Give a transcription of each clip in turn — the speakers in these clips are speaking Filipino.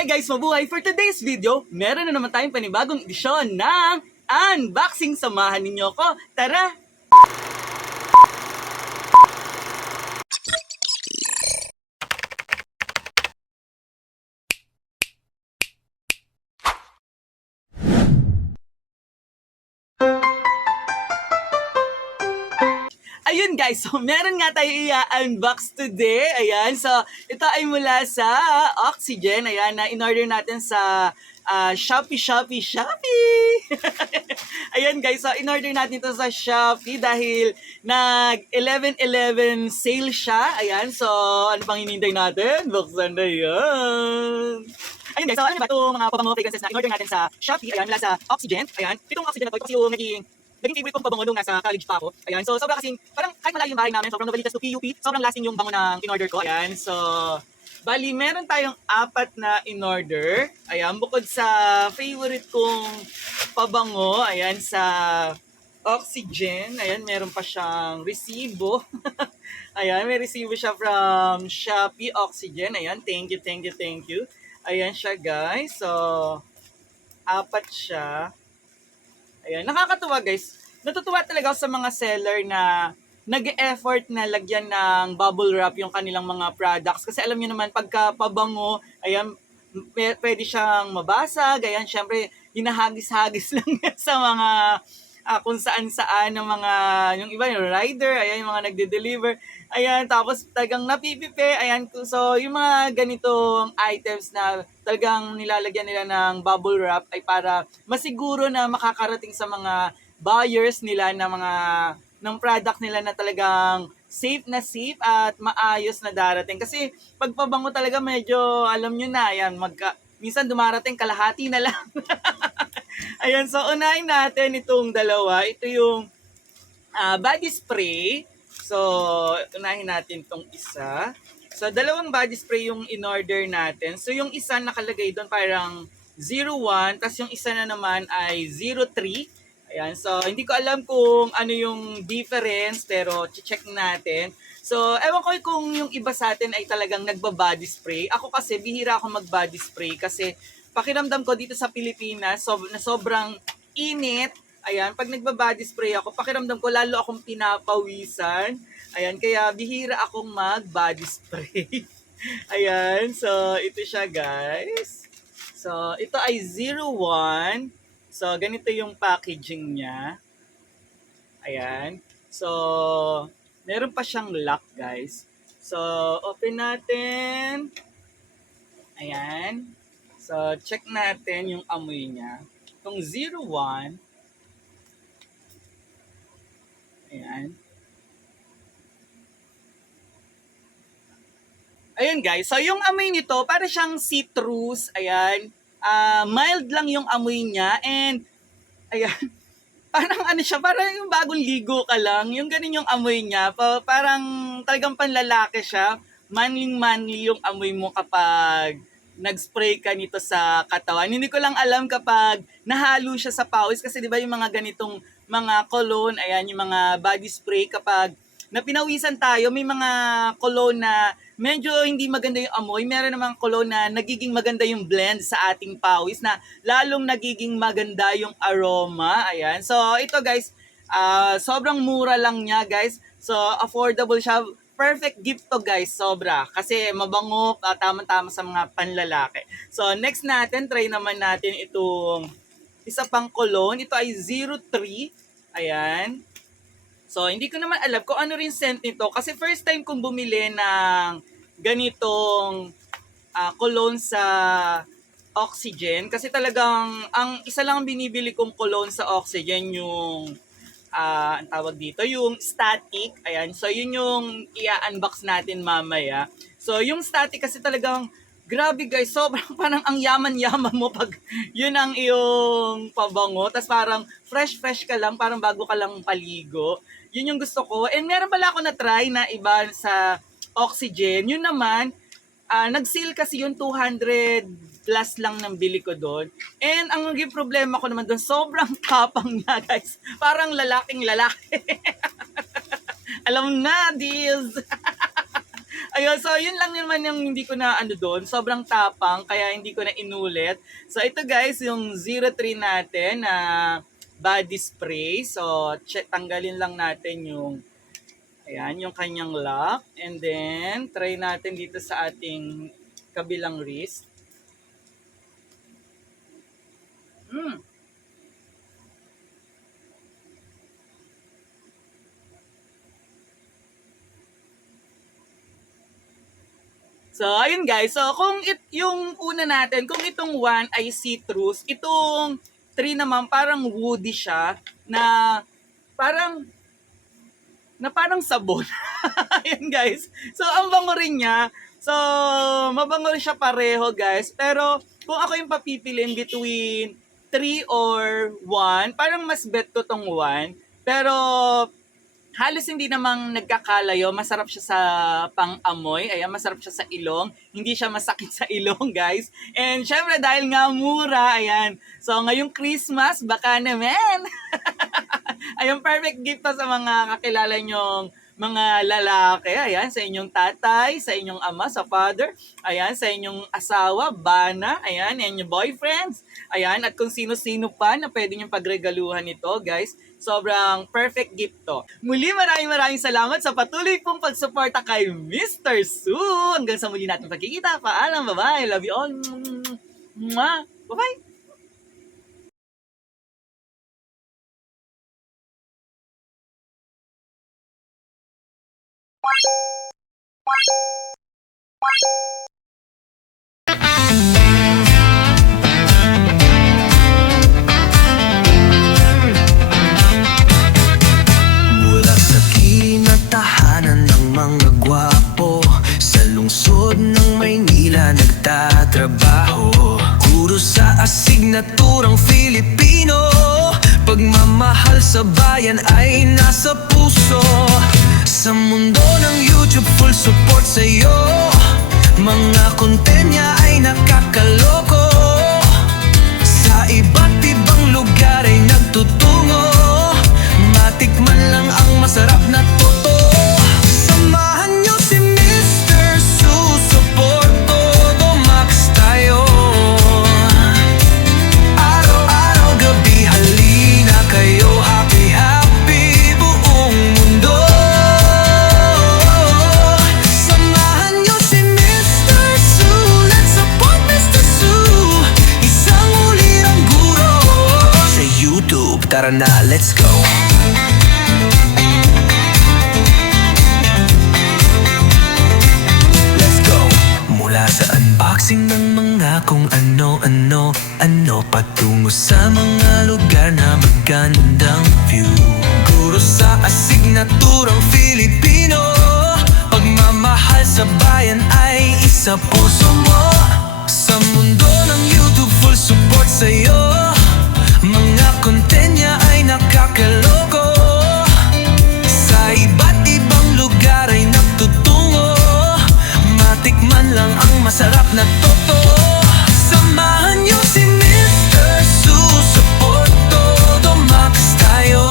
Hi guys, mabuhay! For today's video, meron na naman tayong panibagong edisyon ng unboxing. Samahan ninyo ko. Tara! Ayun guys, so meron nga tayo i-unbox today. Ayan, so ito ay mula sa Oxygen. Ayan, na in-order natin sa Shopee. Ayan guys, so in-order natin ito sa Shopee dahil nag 11/11 sale siya. Ayan, so ano pang hinihintay natin? Buksan na yan. Ayun guys, so ano ba itong mga pabango fragrances na in-order natin sa Shopee? Ayan, mula sa Oxygen. Ayan, itong Oxygen na ito kasi yung naging favorite kong pabango nung nasa college pa ako. Ayan, so sobra kasing, parang kahit malayo yung bahay namin, sobrang Novalitas to PUP, sobrang lasting yung bango ng in-order ko. Ayan, so, bali, meron tayong 4 na in-order. Ayan, bukod sa favorite kong pabango, ayan, sa Oxygen, ayan, meron pa siyang resibo. Ayan, may resibo siya from Shopee Oxygen. Ayan, thank you. Ayan siya, guys. So, 4 siya. Ayan, nakakatuwa guys. Natutuwa talaga ako sa mga seller na nag-e-effort na lagyan ng bubble wrap yung kanilang mga products. Kasi alam niyo naman, pagka pabango, ayan, pwede siyang mabasag. Ayan, syempre, hinahagis-hagis lang yan sa mga kung saan-saan ng mga, yung iba, yung rider, ayan, yung mga nagde-deliver. Ayan, tapos talagang napipipi. Ayan, so yung mga ganitong items na talagang nilalagyan nila ng bubble wrap ay para masiguro na makakarating sa mga buyers nila na mga ng product nila na talagang safe at maayos na darating. Kasi pagpabango talaga medyo, alam nyo na, ayan, minsan dumarating kalahati na lang. Ayan, so unahin natin itong dalawa. Ito yung body spray. So, unahin natin itong isa. So, 2 body spray yung in-order natin. So, yung isa nakalagay doon parang 01, tas yung isa na naman ay 03. Ayan, so hindi ko alam kung ano yung difference, pero check natin. So, ewan ko kung yung iba sa atin ay talagang nagba-body spray. Ako kasi, bihira ako mag-body spray kasi pakiramdam ko dito sa Pilipinas, na sobrang init. Ayan, pag nagba-body spray ako, pakiramdam ko lalo akong pinapawisan. Ayan, kaya bihira akong mag-body spray. Ayan, so ito siya guys. So, ito ay 01. So, ganito yung packaging niya. Ayan. So, meron pa siyang lock guys. So, open natin. Ayan. So, check natin yung amoy niya. Itong 01. Ayan. Ayun guys, so yung amoy nito, para siyang citrus, ayan. Mild lang yung amoy niya and ayan, parang ano siya, parang yung bagong ligo ka lang, yung ganun yung amoy niya. Parang talagang panlalaki siya. Manly yung amoy mo kapag nag-spray ka nito sa katawan. Hindi ko lang alam kapag nahalo siya sa pawis kasi 'di ba yung mga ganitong mga cologne, ayan yung mga body spray kapag napinawisan tayo, may mga cologne na medyo hindi maganda yung amoy. Meron namang cologne na nagiging maganda yung blend sa ating pawis na lalong nagiging maganda yung aroma. Ayan. So ito guys, sobrang mura lang niya guys. So affordable siya. Perfect gift to guys, sobra. Kasi mabango, tama-tama sa mga panlalaki. So next natin, try naman natin itong isa pang cologne. Ito ay 03. Ayan. So hindi ko naman alam kung ano rin scent nito. Kasi first time kong bumili ng ganitong cologne sa Oxygen. Kasi talagang, ang isa lang binibili kong cologne sa Oxygen yung ang tawag dito, yung static. Ayan, so yun yung i-unbox natin mamaya. So yung static kasi talagang, grabe guys, sobrang parang ang yaman-yaman mo pag yun ang iyong pabango. Tapos parang fresh ka lang, parang bago ka lang paligo. Yun yung gusto ko. And meron pala ako na-try na iba sa Oxygen. Yun naman, nag-sale kasi yung 200 plus lang ng bili ko doon. And ang naging problema ko naman doon, sobrang tapang niya guys. Parang lalaking lalaki. Alam na, deals. Ayun, so yun lang naman yung hindi ko na ano doon. Sobrang tapang, kaya hindi ko na inulit. So ito guys, yung 03 natin na body spray. So tanggalin lang natin yung, ayan, yung kanyang lock. And then, try natin dito sa ating kabilang wrist. So, ayun guys. So, kung yung una natin, kung itong 1 ay citrus, itong 3 naman parang woody siya na parang sabon. Ayun guys. So, ang bango rin niya. So, mabango rin siya pareho guys. Pero, kung ako yung papipiliin between 3 or 1, parang mas bet ko tong 1. Pero, halos hindi namang nagkakalayo. Masarap siya sa pang-amoy. Ayan, masarap siya sa ilong. Hindi siya masakit sa ilong, guys. And syempre, dahil nga mura, ayan. So, ngayong Christmas, baka naman. Ayun, perfect gift to sa mga kakilala nyong mga lalaki. Ayan, sa inyong tatay, sa inyong ama, sa father. Ayan, sa inyong asawa, bana. Ayan, inyong boyfriends. Ayan, at kung sino-sino pa na pwede niyong pagregaluhan ito, guys. Sobrang perfect gift to. Muli, maraming salamat sa patuloy pong pagsuporta kay Mr. Sue. Hanggang sa muli natin pagkikita. Paalam, bye-bye. Love you all. Mwah. Bye-bye. Mula sa kinatahanan ng mga gwapo, sa lungsod ng Maynila nagtatrabaho. Guro sa asignaturang Filipino, pagmamahal sa bayan ay nasa puso. Sa mundo ng YouTube, full support sa'yo. Mga content niya ay nakakaloko. Sa iba't ibang lugar ay nagtutungo. Matikman lang ang masarap na totoo. Samahan niyo si Mr. Susuport, todo max tayo. Araw-araw, gabi, halina kayo. Happy, happy buong mundo. Samahan niyo si Mr. Su. Let's support Mr. Su. Isang ulirang guro. Sa YouTube, tara na, let's go. Mula sa unboxing ng mga kung ano-ano, patungo sa mga lugar na magandang view. Guro sa asignaturang Filipino, pagmamahal sa bayan ay isa puso mo. Sa mundo ng YouTube, full support sa'yo. Mga content niya ay nakakaloko. Sa iba't ibang lugar ay nagtutungo. Matikman lang ang masarap na totoo. Samahan niyo si Mr. Susuport, todo max tayo.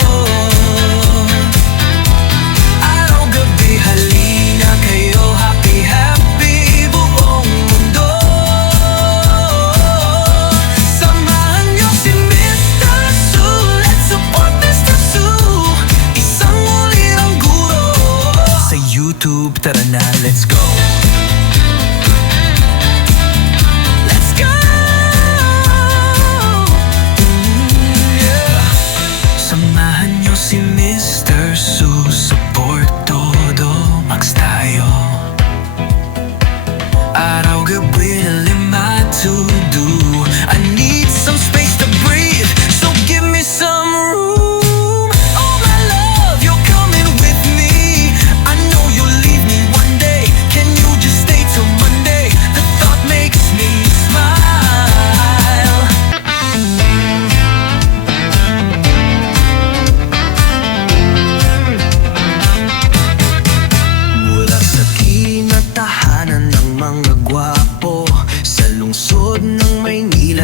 Araw-gabi, halina kayo. Happy, happy buong mundo. Samahan niyo si Mr. Su. Let's support Mr. Su. Isang ulirang guro. Sa YouTube, tara na, let's go. Si Mr. Su, support todo, max tayo. Araw-gabi, lima to do. I need some space to breathe, so give me some room. Oh my love, you're coming with me. I know you'll leave me one day. Can you just stay till Monday? The thought makes me smile.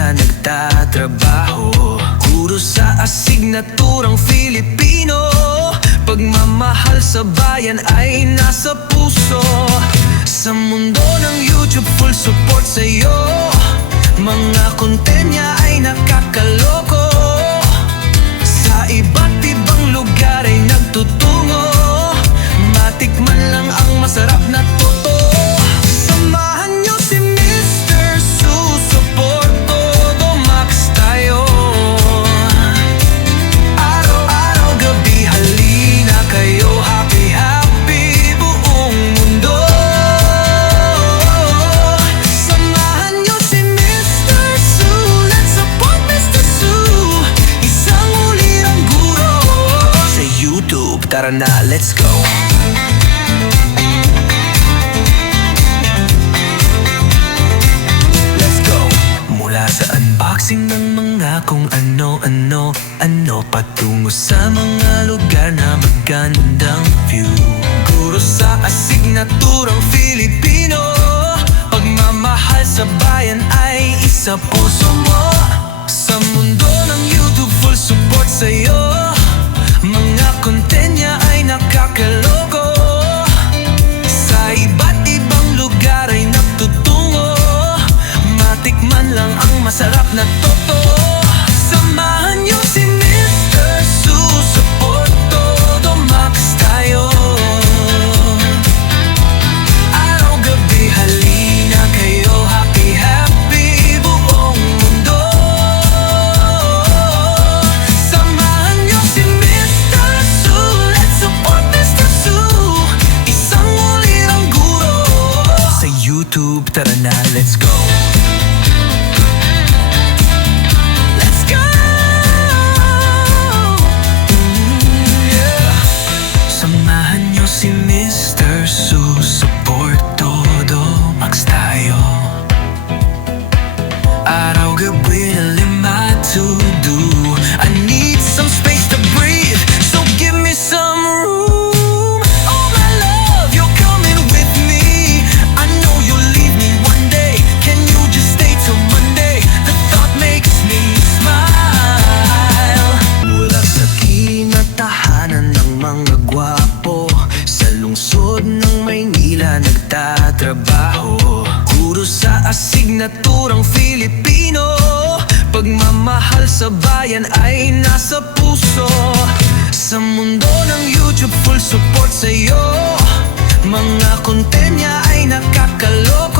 Nagtatrabaho, guro sa asignaturang Filipino, pagmamahal sa bayan ay nasa puso. Sa mundo ng YouTube, full support sa'yo. Mga content niya ay nakakaloko. Sa iba't ibang lugar ay nagtutungo. Matikman lang ang masarap na totoo. Samahan niyo si Mr. Support todo max tayo. Araw-araw gabi halina kayo. Happy happy buong mundo. Samahan niyo si Mr. Su. Let's support Mr. Su. Isang ulirang guro. Sa YouTube, tara na, let's go. Mula sa unboxing ng mga kung ano-ano patungo sa mga lugar na magandang view. Guro sa asignaturang Filipino. Pagmamahal sa bayan ay isa puso mo. Sa mundo ng YouTube, full support sa'yo. Mga content niya ay nakakaloko. Sa iba't ibang lugar ay nagtutungo. Matikman lang ang masarap na totoo. Samahan niyo si Mr. Su. Support todo max tayo. Araw-gabi halina kayo. Happy happy buong mundo. Samahan niyo si Mr. Su. Let's support Mr. Su. Isang ulirang guro. Sa YouTube, tara na, let's go. Si Mr. Su, support todo max tayo. Araw-gabi na lima to do. I need some space to breathe, so give me some room. Oh my love, you're coming with me. I know you'll leave me one day. Can you just stay till Monday? The thought makes me smile. Mula sa kinatahanan ng mga gwapo, sa lungsod ng Maynila nagtatrabaho. Guro sa asignaturang Filipino. Pagmamahal sa bayan ay nasa puso. Sa mundo ng YouTube, full support sa'yo. Mga content niya ay nakakaloko.